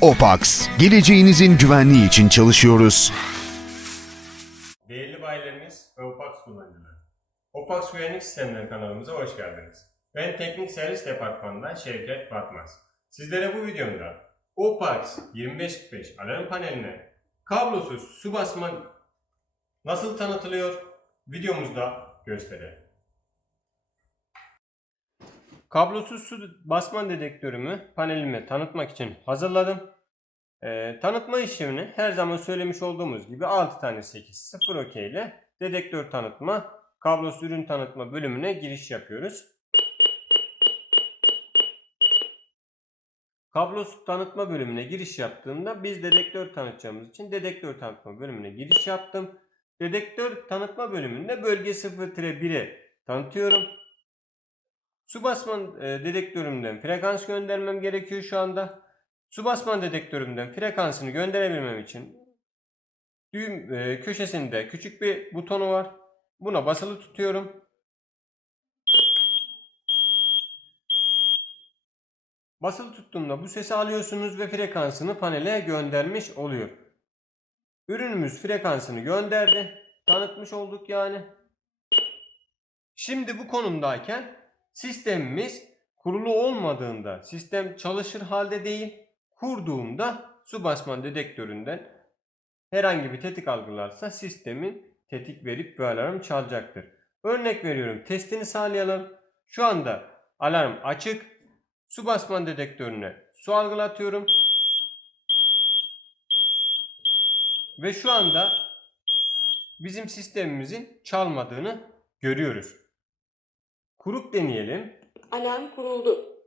Opax, geleceğinizin güvenliği için çalışıyoruz. Değerli bayilerimiz ve OPAX kullanıcıları. OPAX Güvenlik Sistemleri kanalımıza hoş geldiniz. Ben Teknik Servis Departmanı'ndan Şevket Batmaz. Sizlere bu videomda OPAX 2545 alarm paneline kablosuz su basma nasıl tanıtılıyor videomuzda gösterelim. Kablosuz su basma dedektörümü panelime tanıtmak için hazırladım. Ee, tanıtma işlemini her zaman söylemiş olduğumuz gibi 6 tane 8 0 OK ile dedektör tanıtma, kablosuz ürün tanıtma bölümüne giriş yapıyoruz. Kablosuz tanıtma bölümüne giriş yaptığımda biz dedektör tanıtacağımız için dedektör tanıtma bölümüne giriş yaptım. Dedektör tanıtma bölümünde bölge 0-1'e tanıtıyorum. Su basman e, dedektörümden frekans göndermem gerekiyor şu anda. Su basman dedektörümden frekansını gönderebilmem için düğüm e, köşesinde küçük bir butonu var. Buna basılı tutuyorum. Basılı tuttuğumda bu sesi alıyorsunuz ve frekansını panele göndermiş oluyor. Ürünümüz frekansını gönderdi. Tanıtmış olduk yani. Şimdi bu konumdayken sistemimiz kurulu olmadığında, sistem çalışır halde değil, kurduğumda su basman dedektöründen herhangi bir tetik algılarsa sistemin tetik verip bir alarm çalacaktır. Örnek veriyorum testini sağlayalım. Şu anda alarm açık. Su basman dedektörüne su algılatıyorum. Ve şu anda bizim sistemimizin çalmadığını görüyoruz. Kurup deneyelim. Alarm kuruldu.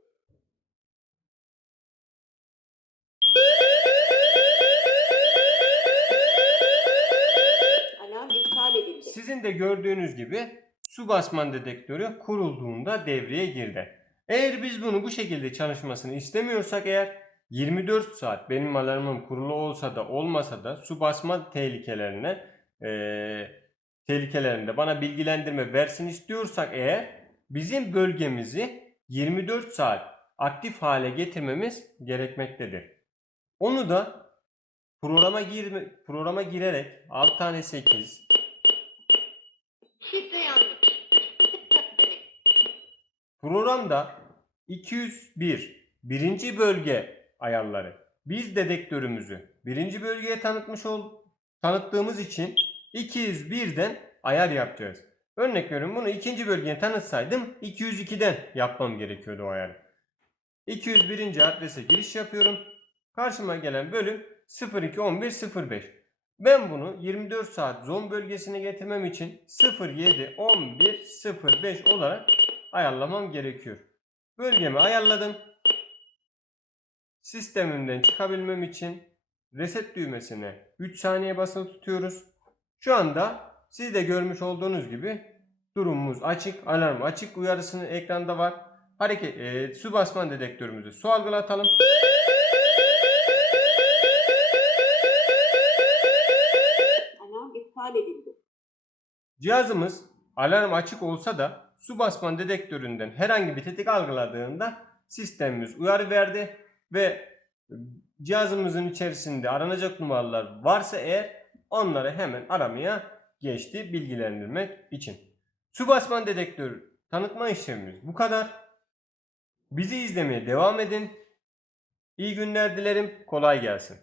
Alarm iptal edildi. Sizin de gördüğünüz gibi su basman dedektörü kurulduğunda devreye girdi. Eğer biz bunu bu şekilde çalışmasını istemiyorsak eğer 24 saat benim alarmım kurulu olsa da olmasa da su basma tehlikelerine eee tehlikelerinde bana bilgilendirme versin istiyorsak eğer bizim bölgemizi 24 saat aktif hale getirmemiz gerekmektedir. Onu da programa girme, programa girerek 6 tane 8 Şifre yanlış. Programda 201 birinci bölge ayarları. Biz dedektörümüzü birinci bölgeye tanıtmış ol tanıttığımız için 201'den ayar yapacağız. Örnek veriyorum bunu ikinci bölgeye tanıtsaydım 202'den yapmam gerekiyordu o ayarı. 201. adrese giriş yapıyorum. Karşıma gelen bölüm 021105. Ben bunu 24 saat zon bölgesine getirmem için 071105 olarak ayarlamam gerekiyor. Bölgemi ayarladım. Sistemimden çıkabilmem için reset düğmesine 3 saniye basılı tutuyoruz. Şu anda siz de görmüş olduğunuz gibi durumumuz açık, alarm açık uyarısını ekranda var. Hareket e, su basman dedektörümüzü su algılatalım. Alarm iptal edildi. Cihazımız alarm açık olsa da su basman dedektöründen herhangi bir tetik algıladığında sistemimiz uyarı verdi ve cihazımızın içerisinde aranacak numaralar varsa eğer onları hemen aramaya geçti bilgilendirmek için. Su basman dedektörü tanıtma işlemimiz bu kadar. Bizi izlemeye devam edin. İyi günler dilerim. Kolay gelsin.